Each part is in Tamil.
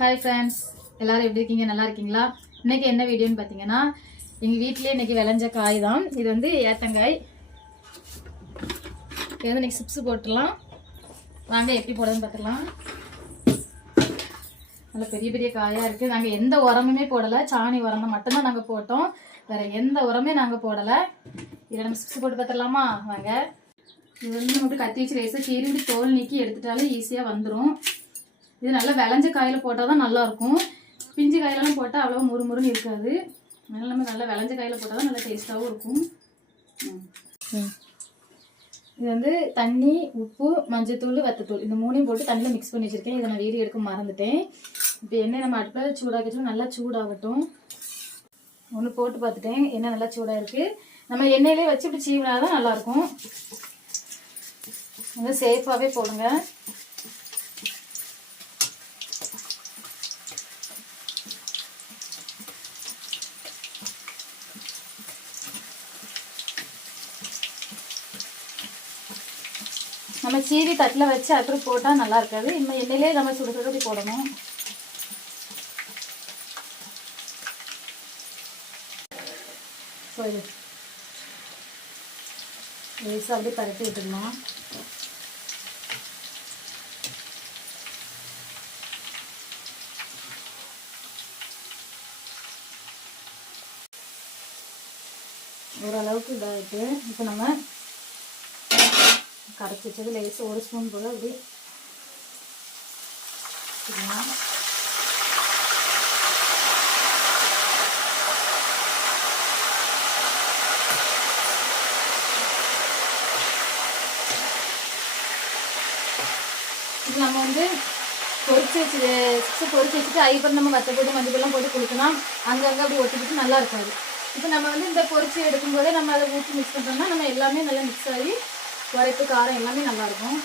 ஹாய் ஃப்ரெண்ட்ஸ், எல்லோரும் எப்படி இருக்கீங்க? நல்லா இருக்கீங்களா? இன்றைக்கி என்ன வீடியோன்னு பார்த்தீங்கன்னா, எங்கள் வீட்டிலே இன்றைக்கி விளைஞ்ச காய் தான். இது வந்து ஏத்தங்காய். இது வந்து இன்றைக்கி சிப்ஸு போட்டுடலாம். வாங்க எப்படி போடுறதுன்னு பார்த்துக்கலாம். நல்ல பெரிய பெரிய காயாக இருக்குது. நாங்கள் எந்த உரமுமே போடலை, சாணி உரம் மட்டும்தான் நாங்கள் போட்டோம். வேறு எந்த உரமே நாங்கள் போடலை. இதில் நம்ம சிப்ஸு போட்டு பார்த்துடலாமா? வாங்க. இது வந்து நம்ம கத்தி வச்சு லேசாக கீறி தோல் நீக்கி எடுத்துட்டாலும் ஈஸியாக வந்துடும். இது நல்லா விளைஞ்ச காயில் போட்டால் தான் நல்லாயிருக்கும். பிஞ்சு காயிலெல்லாம் போட்டால் அவ்வளோ முறுமுறுன்னு இருக்காது. அதனால் நம்ம நல்லா விளைஞ்ச காயில் போட்டால் தான் நல்லா டேஸ்ட்டாகவும் இருக்கும். இது வந்து தண்ணி, உப்பு, மஞ்சத்தூள், வத்தத்தூள் இந்த மூணையும் போட்டு தண்ணியில் மிக்ஸ் பண்ணி வச்சுருக்கேன். இதை நான் வீடியோ எடுக்க மறந்துட்டேன். இப்போ எண்ணெய் நம்ம அடுப்பில் சூடாக்கிட்டோம். நல்லா சூடாகட்டும். ஒன்று போட்டு பார்த்துட்டேன், எண்ணெய் நல்லா சூடாக இருக்குது. நம்ம எண்ணெயிலே வச்சு இப்படி சீவினா தான் நல்லாயிருக்கும். கொஞ்சம் சேஃபாகவே போடுங்க. நம்ம சீவி தட்டில் வச்சு அப்புறம் போட்டால் நல்லா இருக்காது. இன்னும் எண்ணெயிலே நம்ம சுட சுட போடணும். சரி, லேசாக அப்படியே பரட்டி விட்டுடலாம். ஓரளவுக்கு இதாகிட்டு இப்போ நம்ம கரைச்சி வச்சது லேசாக ஒரு ஸ்பூன் போல் அப்படி இது நம்ம வந்து பொரிச்சு வச்சுட்டு அதுக்கப்புறம் நம்ம வத்த போட்டு மஞ்சள் போட்டு குளிக்கலாம். அங்கங்கே அப்படி ஒட்டிக்கிட்டு நல்லா இருக்காது. இப்போ நம்ம வந்து இந்த பொரிச்சு எடுக்கும்போதே நம்ம அதை ஊற்றி மிக்ஸ் பண்ணுறோம்னா நம்ம எல்லாமே நல்லா மிக்ஸ் ஆகி உரைப்பு காரம் எல்லாமே நல்லாயிருக்கும்.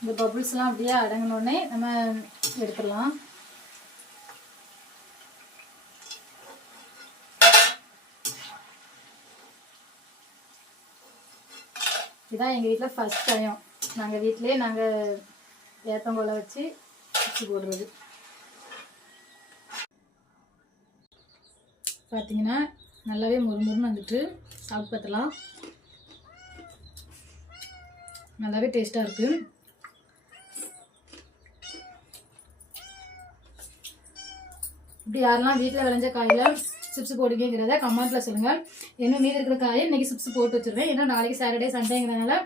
இந்த பபுள்ஸ்லாம் அப்படியே அடங்கினோடனே நம்ம எடுத்துடலாம். இதுதான் எங்கள் வீட்டில் ஃபஸ்ட் டைம் நாங்கள் வீட்டிலே ஏத்தங்கொலை வச்சு வச்சு போடுறது. பார்த்தீங்கன்னா நல்லாவே முறுமுறுன்னு வந்துட்டு சாப்பிட்டு பார்த்தலாம். நல்லாவே டேஸ்ட்டாக இருக்குது. இப்படி யாரெல்லாம் வீட்டில் விளைஞ்ச காயில் சிப்ஸ் போடுவீங்கிறத கமெண்ட்டில் சொல்லுங்கள். இன்னும் மீதி இருக்கிற காயை இன்றைக்கி சிப்ஸ் போட்டு வச்சுருவேன். ஏன்னா நாளைக்கு சாட்டர்டே சண்டேங்கிறதுனால